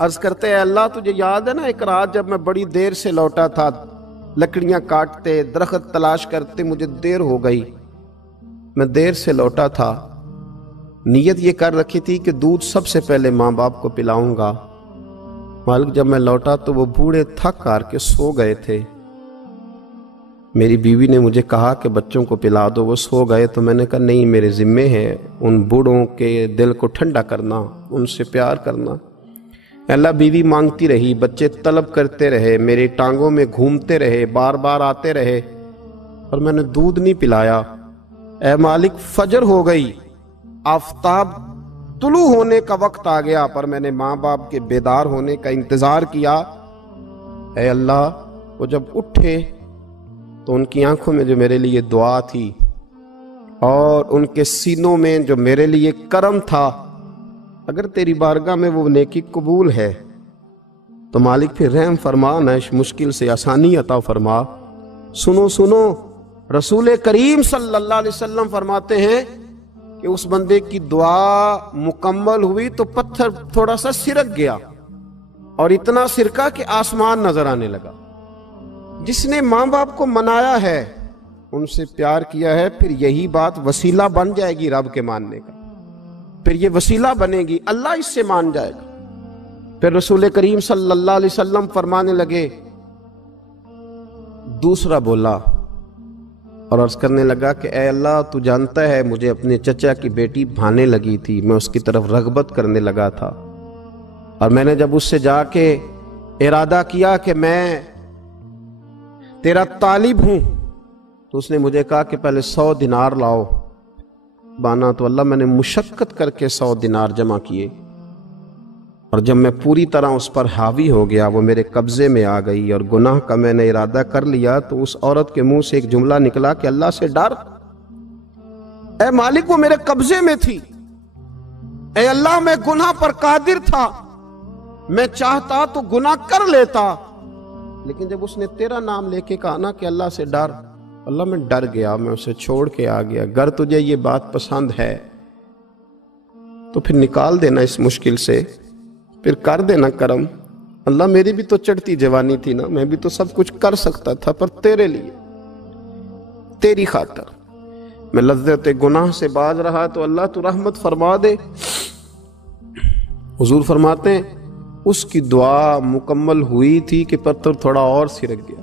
عرض کرتے ہیں اللہ تجھے یاد ہے نا ایک رات جب میں بڑی دیر سے لوٹا تھا، لکڑیاں کاٹتے درخت تلاش کرتے مجھے دیر ہو گئی، میں دیر سے لوٹا تھا، نیت یہ کر رکھی تھی کہ دودھ سب سے پہلے ماں باپ کو پلاؤں گا۔ مالک جب میں لوٹا تو وہ بوڑھے تھک ہار کے سو گئے تھے۔ میری بیوی نے مجھے کہا کہ بچوں کو پلا دو، وہ سو گئے، تو میں نے کہا نہیں، میرے ذمے ہے ان بوڑھوں کے دل کو ٹھنڈا کرنا، ان سے پیار کرنا۔ اللہ بیوی مانگتی رہی، بچے طلب کرتے رہے، میری ٹانگوں میں گھومتے رہے، بار بار آتے رہے، اور میں نے دودھ نہیں پلایا۔ اے مالک فجر ہو گئی، آفتاب طلوع ہونے کا وقت آ گیا، پر میں نے ماں باپ کے بیدار ہونے کا انتظار کیا۔ اے اللہ وہ جب اٹھے تو ان کی آنکھوں میں جو میرے لیے دعا تھی اور ان کے سینوں میں جو میرے لیے کرم تھا، اگر تیری بارگاہ میں وہ نیکی قبول ہے تو مالک پھر رحم فرما، نہ اس مشکل سے آسانی عطا فرما۔ سنو سنو، رسول کریم صلی اللہ علیہ وسلم فرماتے ہیں کہ اس بندے کی دعا مکمل ہوئی تو پتھر تھوڑا سا سرک گیا، اور اتنا سرکا کہ آسمان نظر آنے لگا۔ جس نے ماں باپ کو منایا ہے، ان سے پیار کیا ہے، پھر یہی بات وسیلہ بن جائے گی رب کے ماننے کا، پھر یہ وسیلہ بنے گی، اللہ اس سے مان جائے گا۔ پھر رسول کریم صلی اللہ علیہ وسلم فرمانے لگے، دوسرا بولا اور عرض کرنے لگا کہ اے اللہ تو جانتا ہے مجھے اپنے چچا کی بیٹی بھانے لگی تھی، میں اس کی طرف رغبت کرنے لگا تھا، اور میں نے جب اس سے جا کے ارادہ کیا کہ میں تیرا طالب ہوں، تو اس نے مجھے کہا کہ پہلے 100 دینار لاؤ بانا، تو اللہ میں نے مشقت کر کے 100 دینار جمع کیے، اور جب میں پوری طرح اس پر حاوی ہو گیا، وہ میرے قبضے میں آ گئی اور گناہ کا میں نے ارادہ کر لیا، تو اس عورت کے منہ سے ایک جملہ نکلا کہ اللہ سے ڈر، اے مالک وہ میرے قبضے میں تھی، اے اللہ میں گناہ پر قادر تھا، میں چاہتا تو گناہ کر لیتا، لیکن جب اس نے تیرا نام لے کے کہا نا کہ اللہ سے ڈر، اللہ میں ڈر گیا، میں اسے چھوڑ کے آ گیا۔ اگر تجھے یہ بات پسند ہے تو پھر نکال دینا اس مشکل سے، پھر کر دینا کرم۔ اللہ میری بھی تو چڑھتی جوانی تھی نا، میں بھی تو سب کچھ کر سکتا تھا، پر تیرے لیے، تیری خاطر میں لذت گناہ سے باز رہا، تو اللہ تو رحمت فرما دے۔ حضور فرماتے ہیں اس کی دعا مکمل ہوئی تھی کہ پتھر تھوڑا اور سرک گیا۔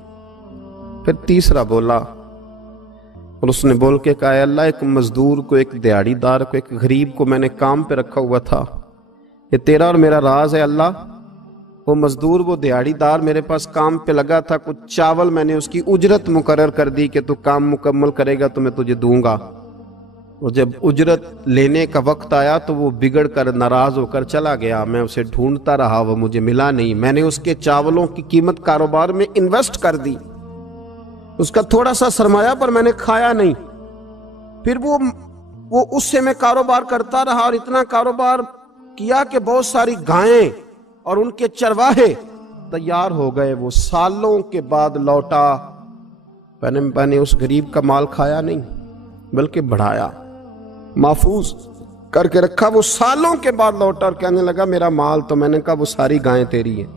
پھر تیسرا بولا اور اس نے بول کے کہا، اے اللہ ایک مزدور کو، ایک دیہڑی دار کو، ایک غریب کو میں نے کام پہ رکھا ہوا تھا، یہ تیرا اور میرا راز ہے اللہ۔ وہ مزدور، وہ دیہڑی دار میرے پاس کام پہ لگا تھا، کچھ چاول میں نے اس کی اجرت مقرر کر دی کہ تو کام مکمل کرے گا تو میں تجھے دوں گا، اور جب اجرت لینے کا وقت آیا تو وہ بگڑ کر ناراض ہو کر چلا گیا، میں اسے ڈھونڈتا رہا، وہ مجھے ملا نہیں، میں نے اس کے چاولوں کی قیمت کاروبار میں انویسٹ کر دی، اس کا تھوڑا سا سرمایہ پر میں نے کھایا نہیں، پھر وہ اس سے میں کاروبار کرتا رہا، اور اتنا کاروبار کیا کہ بہت ساری گائیں اور ان کے چرواہے تیار ہو گئے، وہ سالوں کے بعد لوٹا، میں نے اس غریب کا مال کھایا نہیں بلکہ بڑھایا، محفوظ کر کے رکھا، وہ سالوں کے بعد لوٹا اور کہنے لگا میرا مال، تو میں نے کہا وہ ساری گائیں تیری ہیں،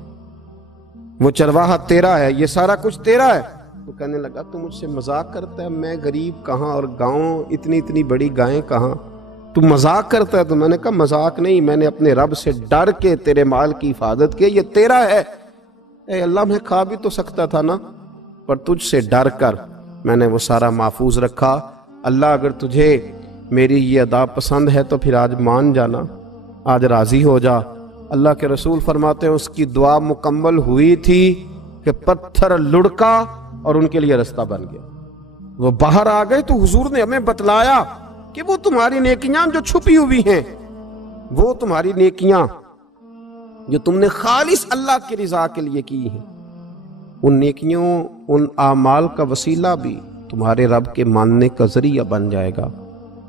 وہ چرواہا تیرا ہے، یہ سارا کچھ تیرا ہے۔ تو کہنے لگا تو مجھ سے مذاق کرتا ہے، میں غریب کہاں اور گاؤں اتنی بڑی گائیں کہاں، تو مذاق کرتا ہے؟ تو میں نے کہا مذاق نہیں، میں نے اپنے رب سے ڈر کے تیرے مال کی حفاظت کی، یہ تیرا ہے۔ اے اللہ میں کھا بھی تو سکتا تھا نا، پر تجھ سے ڈر کر میں نے وہ سارا محفوظ رکھا۔ اللہ اگر تجھے میری یہ ادا پسند ہے تو پھر آج مان جانا، آج راضی ہو جا۔ اللہ کے رسول فرماتے ہیں اس کی دعا مکمل ہوئی تھی کہ پتھر لڑکا اور ان کے لیے رستہ بن گیا، وہ باہر آ گئے۔ تو حضور نے ہمیں بتلایا کہ وہ تمہاری نیکیاں جو چھپی ہوئی ہیں، وہ تمہاری نیکیاں جو تم نے خالص اللہ کی رضا کے لیے کی ہیں، ان نیکیوں، ان اعمال کا وسیلہ بھی تمہارے رب کے ماننے کا ذریعہ بن جائے گا۔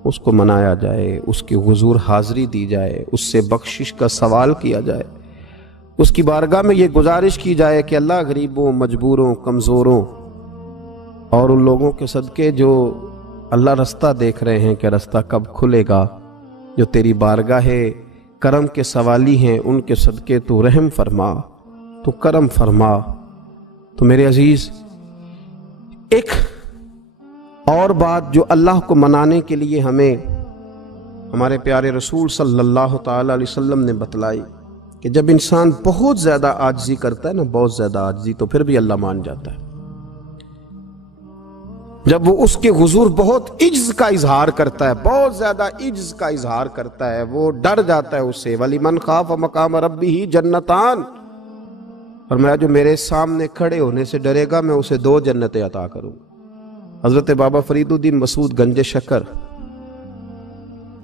اس کو منایا جائے، اس کی حضور حاضری دی جائے، اس سے بخشش کا سوال کیا جائے، اس کی بارگاہ میں یہ گزارش کی جائے کہ اللہ غریبوں، مجبوروں، کمزوروں اور ان لوگوں کے صدقے جو اللہ رستہ دیکھ رہے ہیں کہ رستہ کب کھلے گا، جو تیری بارگاہ کرم کے سوالی ہیں، ان کے صدقے تو رحم فرما، تو کرم فرما۔ تو میرے عزیز، ایک اور بات جو اللہ کو منانے کے لیے ہمیں ہمارے پیارے رسول صلی اللہ تعالی علیہ وسلم نے بتلائی کہ جب انسان بہت زیادہ عاجزی کرتا ہے نا، بہت زیادہ عاجزی، تو پھر بھی اللہ مان جاتا ہے۔ جب وہ اس کے حضور بہت عجز کا اظہار کرتا ہے، بہت زیادہ عجز کا اظہار کرتا ہے، وہ ڈر جاتا ہے اس سے۔ وَلِمَنْ خَافَ مَقَامَ رَبِّهِ جَنَّتَانِ، فرمایا جو میرے سامنے کھڑے ہونے سے ڈرے گا میں اسے 2 جنتیں عطا کروں۔ حضرت بابا فرید الدین مسعود گنج شکر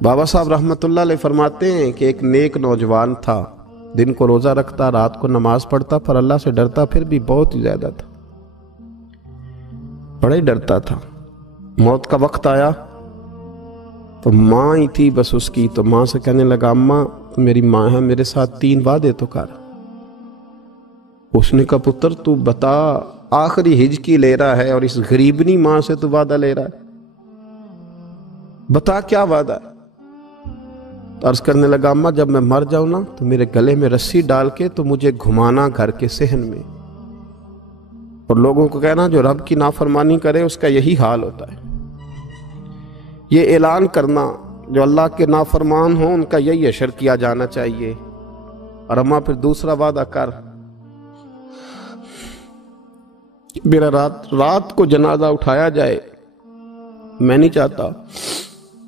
بابا صاحب رحمت اللہ علیہ فرماتے ہیں کہ ایک نیک نوجوان تھا، دن کو روزہ رکھتا، رات کو نماز پڑھتا، پر اللہ سے ڈرتا پھر بھی بہت ہی زیادہ تھا، بڑا ہی ڈرتا تھا۔ موت کا وقت آیا تو ماں ہی تھی بس اس کی، تو ماں سے کہنے لگا اماں تو میری ماں ہے، میرے ساتھ 3 وعدے تو کر۔ اس نے کہا پتر تو بتا، آخری ہج کی لے رہا ہے اور اس غریبنی ماں سے تو وعدہ لے رہا ہے، بتا کیا وعدہ ہے؟ تو عرض کرنے لگا اماں جب میں مر جاؤں نا تو میرے گلے میں رسی ڈال کے تو مجھے گھمانا گھر کے صحن میں، اور لوگوں کو کہنا جو رب کی نافرمانی کرے اس کا یہی حال ہوتا ہے۔ یہ اعلان کرنا جو اللہ کے نافرمان ہوں ان کا یہی اشر کیا جانا چاہیے۔ اور اماں پھر دوسرا وعدہ کر، میرا رات کو جنازہ اٹھایا جائے، میں نہیں چاہتا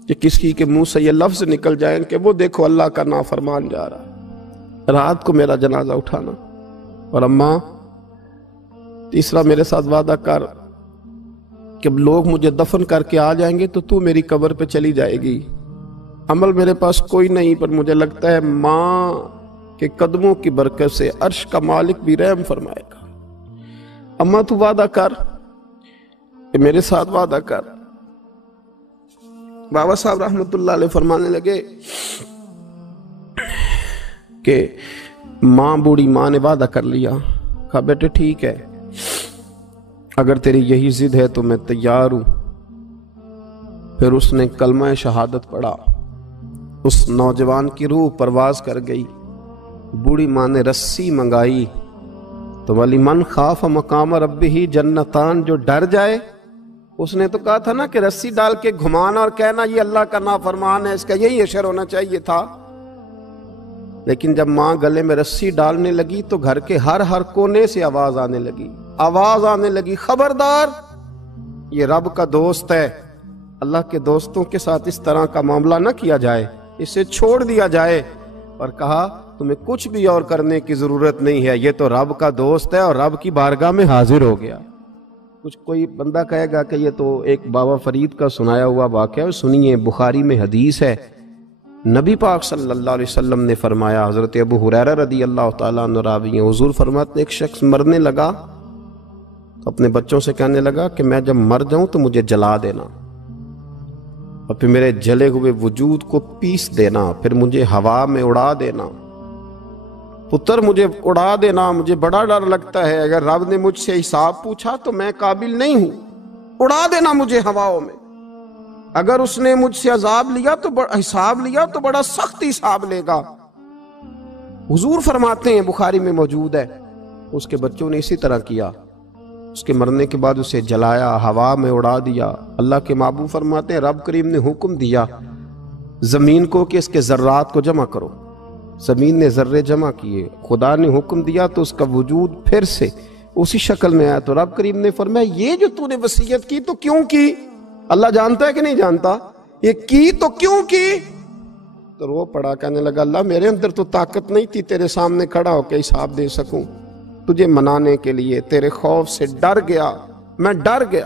کہ کسی کے منہ سے یہ لفظ نکل جائیں کہ وہ دیکھو اللہ کا نافرمان جا رہا ہے، رات کو میرا جنازہ اٹھانا۔ اور اماں تیسرا میرے ساتھ وعدہ کر کہ لوگ مجھے دفن کر کے آ جائیں گے تو میری قبر پہ چلی جائے گی، عمل میرے پاس کوئی نہیں، پر مجھے لگتا ہے ماں کے قدموں کی برکت سے عرش کا مالک بھی رحم فرمائے گا۔ اماں تو وعدہ کر کہ میرے ساتھ وعدہ کر۔ بابا صاحب رحمت اللہ علیہ فرمانے لگے کہ ماں، بوڑھی ماں نے وعدہ کر لیا، کہا بیٹے ٹھیک ہے، اگر تیری یہی ضد ہے تو میں تیار ہوں۔ پھر اس نے کلمہ شہادت پڑھا، اس نوجوان کی روح پرواز کر گئی۔ بوڑھی ماں نے رسی منگائی تو وَلِمَنْ خَافَ مَقَامَ رَبِّهِ جَنَّتَانِ، جو ڈر جائے، اس نے تو کہا تھا نا کہ رسی ڈال کے گھمانا اور کہنا یہ اللہ کا نافرمان ہے، اس کا یہی اشر ہونا چاہیے تھا۔ لیکن جب ماں گلے میں رسی ڈالنے لگی تو گھر کے ہر کونے سے آواز آنے لگی، خبردار یہ رب کا دوست ہے، اللہ کے دوستوں کے ساتھ اس طرح کا معاملہ نہ کیا جائے، اسے چھوڑ دیا جائے۔ اور کہا تمہیں کچھ بھی اور کرنے کی ضرورت نہیں ہے، یہ تو رب کا دوست ہے اور رب کی بارگاہ میں حاضر ہو گیا۔ کچھ کوئی بندہ کہے گا کہ یہ تو ایک بابا فرید کا سنایا ہوا واقعہ ہے، سنیے، بخاری میں حدیث ہے، نبی پاک صلی اللہ علیہ وسلم نے فرمایا، حضرت ابو ہریرہ رضی اللہ تعالیٰ عنہ راوی ہیں، حضور فرماتے ہیں ایک شخص مرنے لگا تو اپنے بچوں سے کہنے لگا کہ میں جب مر جاؤں تو مجھے جلا دینا، اور پھر میرے جلے ہوئے وجود کو پیس دینا، پھر مجھے ہوا میں اڑا دینا۔ پتر مجھے اڑا دینا، مجھے بڑا ڈر لگتا ہے، اگر رب نے مجھ سے حساب پوچھا تو میں قابل نہیں ہوں، اڑا دینا مجھے ہواؤں میں۔ اگر اس نے مجھ سے عذاب لیا تو حساب لیا تو بڑا سخت حساب لے گا۔ حضور فرماتے ہیں، بخاری میں موجود ہے، اس کے بچوں نے اسی طرح کیا، اس کے مرنے کے بعد اسے جلایا، ہوا میں اڑا دیا۔ اللہ کے محبوب فرماتے ہیں رب کریم نے حکم دیا زمین کو کہ اس کے ذرات کو جمع کرو، زمین نے ذرے جمع کیے، خدا نے حکم دیا تو اس کا وجود پھر سے اسی شکل میں آیا۔ تو رب کریم نے فرمایا یہ جو تو نے وصیت کی تو کیوں کی؟ اللہ جانتا ہے کہ نہیں جانتا؟ یہ کی تو کیوں کی؟ تو رو پڑا، کہنے لگا اللہ میرے اندر تو طاقت نہیں تھی تیرے سامنے کھڑا ہو کے حساب دے سکوں، تجھے منانے کے لیے تیرے خوف سے ڈر گیا، میں ڈر گیا۔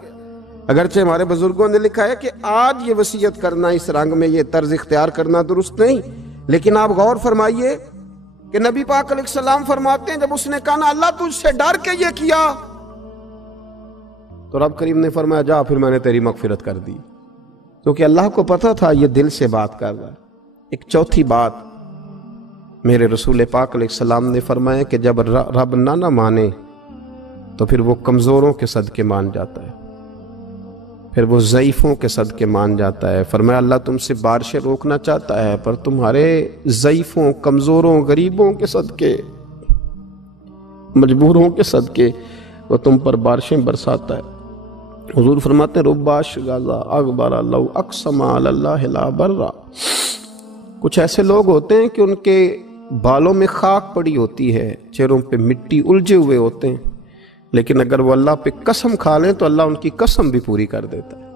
اگرچہ ہمارے بزرگوں نے لکھا ہے کہ آج یہ وصیت کرنا، اس رنگ میں یہ طرز اختیار کرنا درست نہیں، لیکن آپ غور فرمائیے کہ نبی پاک علیہ السلام فرماتے ہیں جب اس نے کہا نا اللہ تجھ سے ڈر کے یہ کیا، تو رب کریم نے فرمایا جا پھر میں نے تیری مغفرت کر دی، کیونکہ اللہ کو پتا تھا یہ دل سے بات کر رہا ہے۔ ایک چوتھی بات میرے رسول پاک علیہ السلام نے فرمایا کہ جب رب نہ مانے تو پھر وہ کمزوروں کے صدقے مان جاتا ہے۔ پھر وہ ضعیفوں کے صدقے مان جاتا ہے۔ فرمایا اللہ تم سے بارشیں روکنا چاہتا ہے، پر تمہارے ضعیفوں، کمزوروں، غریبوں کے صدقے، مجبوروں کے صدقے وہ تم پر بارشیں برساتا ہے۔ حضور فرماتے ہیں رباش غازہ اغبر لو اقسم علی اللہ لا برا۔ کچھ ایسے لوگ ہوتے ہیں کہ ان کے بالوں میں خاک پڑی ہوتی ہے، چہروں پہ مٹی الجھے ہوئے ہوتے ہیں، لیکن اگر وہ اللہ پہ قسم کھا لیں تو اللہ ان کی قسم بھی پوری کر دیتا ہے۔